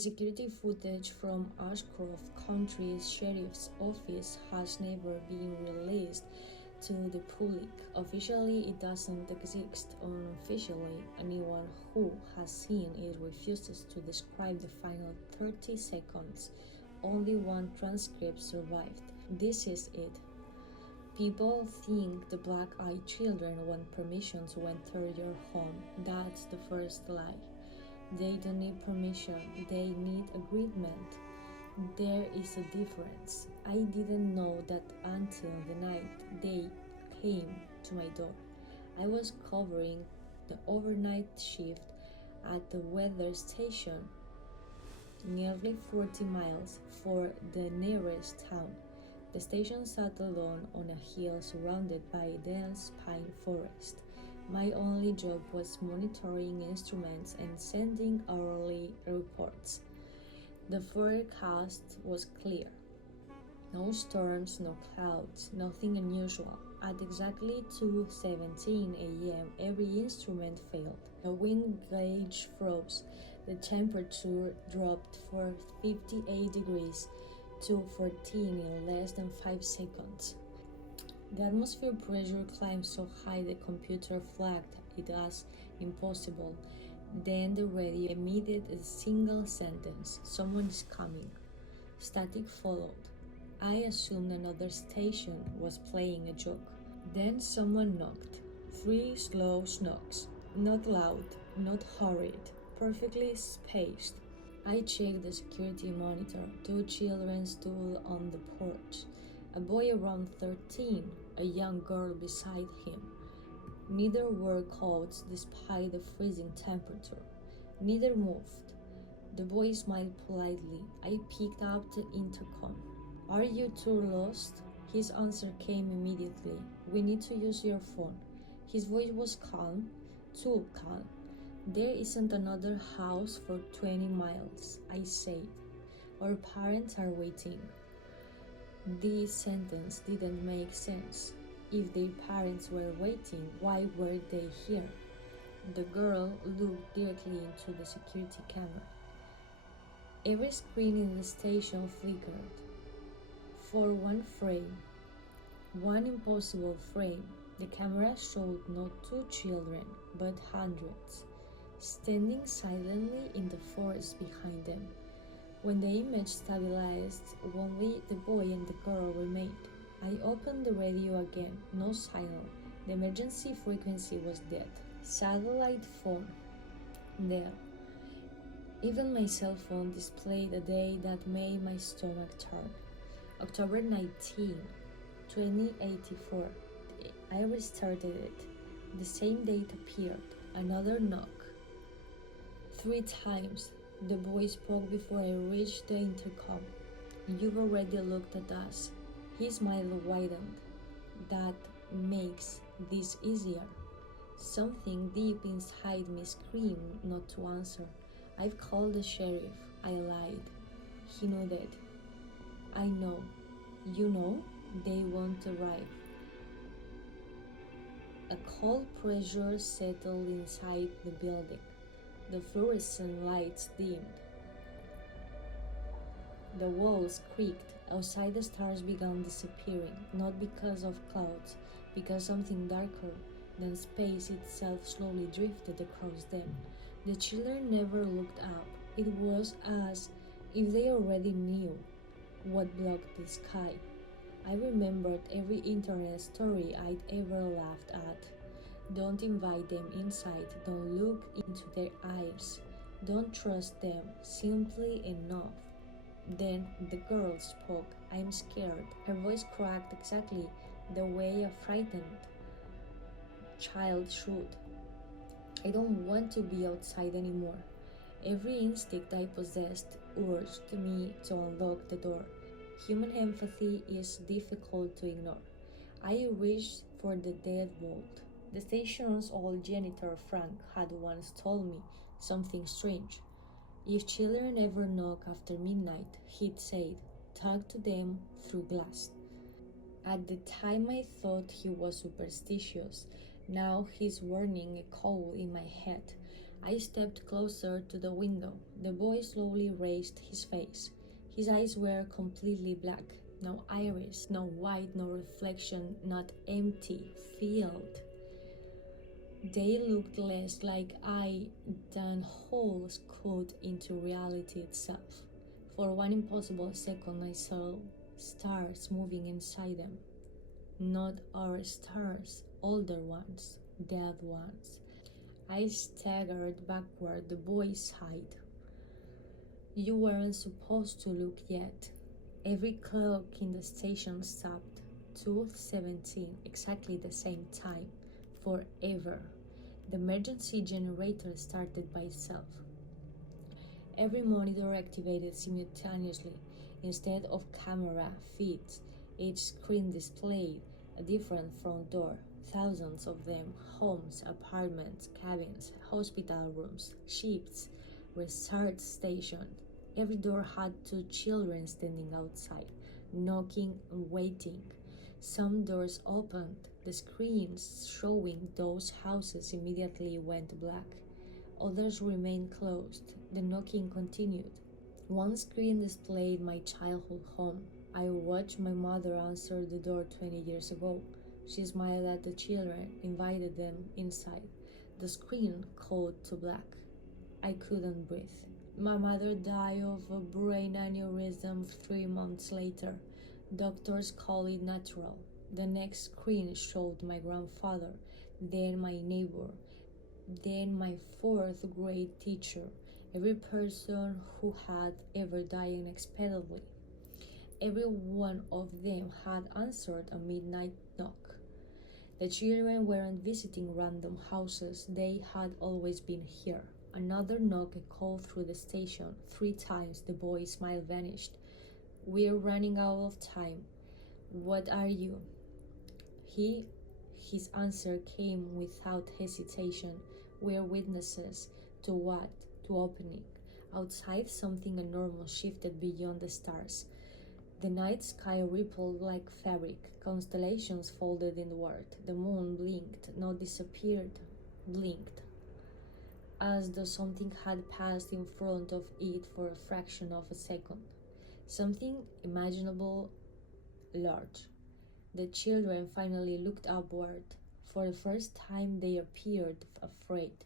security footage from Ashcroft County's sheriff's office has never been released to the public. Officially, it doesn't exist. Unofficially, anyone who has seen it refuses to describe the final 30 seconds. Only one transcript survived. This is it. People think the black-eyed children want permission to enter your home. That's the first lie. They don't need permission, they need agreement. There is a difference. I didn't know that until the night they came to my door. I was covering the overnight shift at the weather station, nearly 40 miles for the nearest town. The station sat alone on a hill surrounded by dense pine forest. My only job was monitoring instruments and sending hourly reports. The forecast was clear. No storms, no clouds, nothing unusual. At exactly 2:17 a.m., every instrument failed. The wind gauge froze. The temperature dropped from 58 degrees to 14 in less than 5 seconds. The atmosphere pressure climbed so high the computer flagged it as impossible. Then the radio emitted a single sentence: "Someone is coming." Static followed. I assumed another station was playing a joke. Then someone knocked. 3 slow knocks. Not loud, not hurried, perfectly spaced. I checked the security monitor. 2 children stood on the porch. A boy around 13, a young girl beside him. Neither wore coats despite the freezing temperature. Neither moved. The boy smiled politely. I picked up the intercom. "Are you two lost?" His answer came immediately. "We need to use your phone." His voice was calm, too calm. "There isn't another house for 20 miles, I said. Our parents are waiting." This sentence didn't make sense. If their parents were waiting, why were they here? The girl looked directly into the security camera. Every screen in the station flickered. For one frame, one impossible frame, the camera showed not 2 children, but hundreds, standing silently in the forest behind them. When the image stabilized, only the boy and the girl remained. I opened the radio again. No signal. The emergency frequency was dead. Satellite phone. There. Even my cell phone displayed a day that made my stomach turn. October 19, 2084. I restarted it. The same date appeared. Another knock. 3 times. The boy spoke before I reached the intercom. "You've already looked at us." His smile widened. "That makes this easier." Something deep inside me screamed not to answer. "I've called the sheriff." I lied. He nodded. "I know." "You know? They won't arrive." A cold pressure settled inside the building. The fluorescent lights dimmed. The walls creaked. Outside, the stars began disappearing, not because of clouds, because something darker than space itself slowly drifted across them. The children never looked up. It was as if they already knew what blocked the sky. I remembered every internet story I'd ever laughed at. Don't invite them inside. Don't look into their eyes. Don't trust them. Simply enough. Then the girl spoke. "I'm scared." Her voice cracked exactly the way a frightened child should. "I don't want to be outside anymore." Every instinct I possessed urged me to unlock the door. Human empathy is difficult to ignore. I reached for the deadbolt. The station's old janitor, Frank, had once told me something strange. If children ever knock after midnight, he'd said, talk to them through glass. At the time I thought he was superstitious. Now his warning echoed in my head. I stepped closer to the window. The boy slowly raised his face. His eyes were completely black. No iris, no white, no reflection, not empty, filled. They looked less like eye than holes cut into reality itself. For one impossible second, I saw stars moving inside them. Not our stars, older ones, dead ones. I staggered backward, the boy sighed. You weren't supposed to look yet. Every clock in the station stopped. 2:17, exactly the same time. Forever. The emergency generator started by itself. Every monitor activated simultaneously. Instead of camera feeds, each screen displayed a different front door. Thousands of them, homes, apartments, cabins, hospital rooms, ships, research stations. Every door had two children standing outside, knocking and waiting. Some doors opened. The screens showing those houses immediately went black. Others remained closed. The knocking continued. One screen displayed my childhood home. I watched my mother answer the door 20 years ago. She smiled at the children, invited them inside. The screen called to black. I couldn't breathe. My mother died of a brain aneurysm 3 months later. Doctors call it natural. The next screen showed my grandfather, then my neighbor, then my fourth grade teacher, every person who had ever died unexpectedly. Every one of them had answered a midnight knock. The children weren't visiting random houses, they had always been here. Another knock echoed through the station. 3 times the boy's smile vanished. We're running out of time. What are you? His answer came without hesitation. We're witnesses. To what? To opening. Outside, something enormous shifted beyond the stars. The night sky rippled like fabric. Constellations folded inward. The moon blinked, not disappeared, blinked, as though something had passed in front of it for a fraction of a second. Something imaginable large. The children finally looked upward. For the first time they appeared afraid,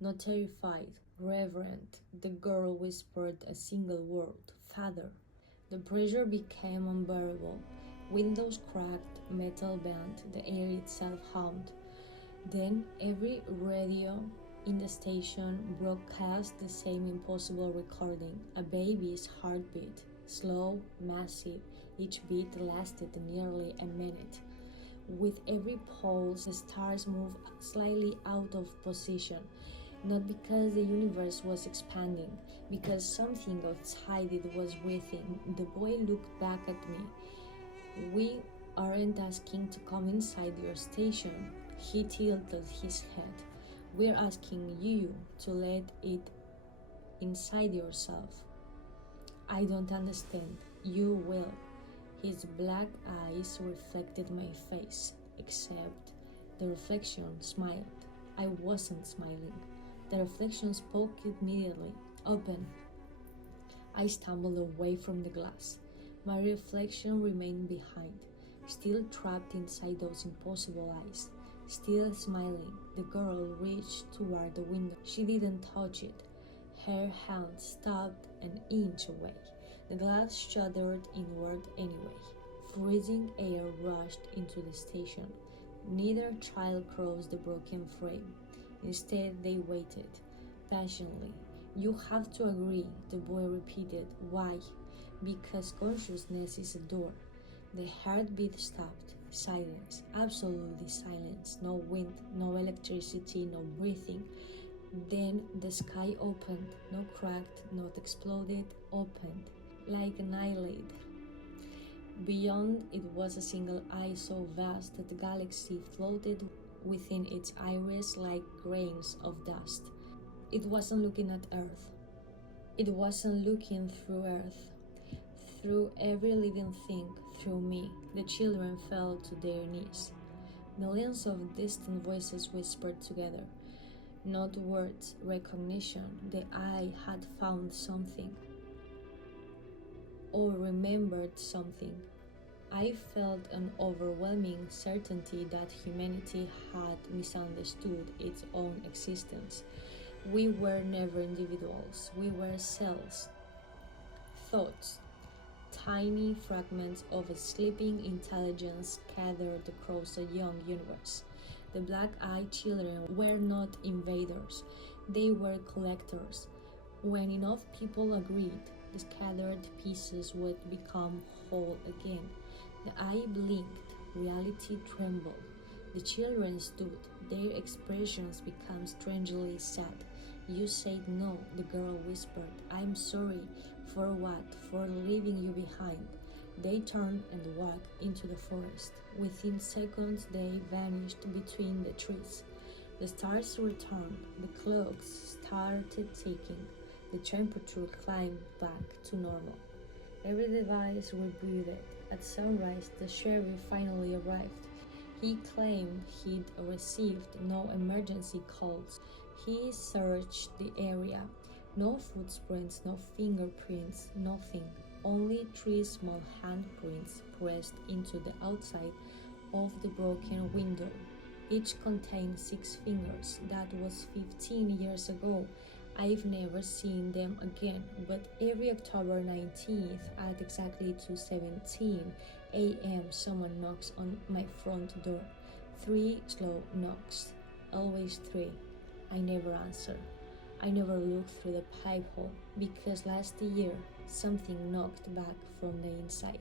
not terrified, reverent. The girl whispered a single word, "Father." The pressure became unbearable. Windows cracked, metal bent, the air itself hummed. Then every radio in the station broadcast the same impossible recording, a baby's heartbeat, slow, massive. Each beat lasted nearly a minute. With every pulse, the stars moved slightly out of position, not because the universe was expanding, because something outside it was breathing. The boy looked back at me. We aren't asking to come inside your station. He tilted his head. We're asking you to let it inside yourself. I don't understand. You will. His black eyes reflected my face, except the reflection smiled. I wasn't smiling. The reflection spoke immediately. Open. I stumbled away from the glass. My reflection remained behind, still trapped inside those impossible eyes. Still smiling, the girl reached toward the window. She didn't touch it. Her hand stopped an inch away. The glass shuddered inward anyway. Freezing air rushed into the station. Neither child crossed the broken frame. Instead, they waited, patiently. You have to agree, the boy repeated. Why? Because consciousness is a door. The heartbeat stopped. Silence, absolutely silence. No wind, no electricity, no breathing. Then the sky opened, not cracked, not exploded, opened, like an eyelid. Beyond it was a single eye so vast that the galaxy floated within its iris like grains of dust. It wasn't looking at Earth. It wasn't looking through Earth. Through every living thing, through me, the children fell to their knees. Millions of distant voices whispered together. Not words, recognition. The eye had found something or remembered something. I felt an overwhelming certainty that humanity had misunderstood its own existence. We were never individuals, we were cells, thoughts, tiny fragments of a sleeping intelligence scattered across a young universe. The black-eyed children were not invaders, they were collectors. When enough people agreed, the scattered pieces would become whole again. The eye blinked, reality trembled. The children stood, their expressions became strangely sad. You said no, the girl whispered. I'm sorry. For what? For leaving you behind. They turned and walked into the forest. Within seconds, they vanished between the trees. The stars returned. The clocks started ticking. The temperature climbed back to normal. Every device rebooted. At sunrise, the sheriff finally arrived. He claimed he'd received no emergency calls. He searched the area. No footprints, no fingerprints, nothing. Only three small handprints pressed into the outside of the broken window. Each contained 6 fingers. That was 15 years ago. I've never seen them again, but every October 19th at exactly 2:17 a.m. someone knocks on my front door. 3 slow knocks, always 3. I never answer. I never looked through the pipe hole because last year something knocked back from the inside.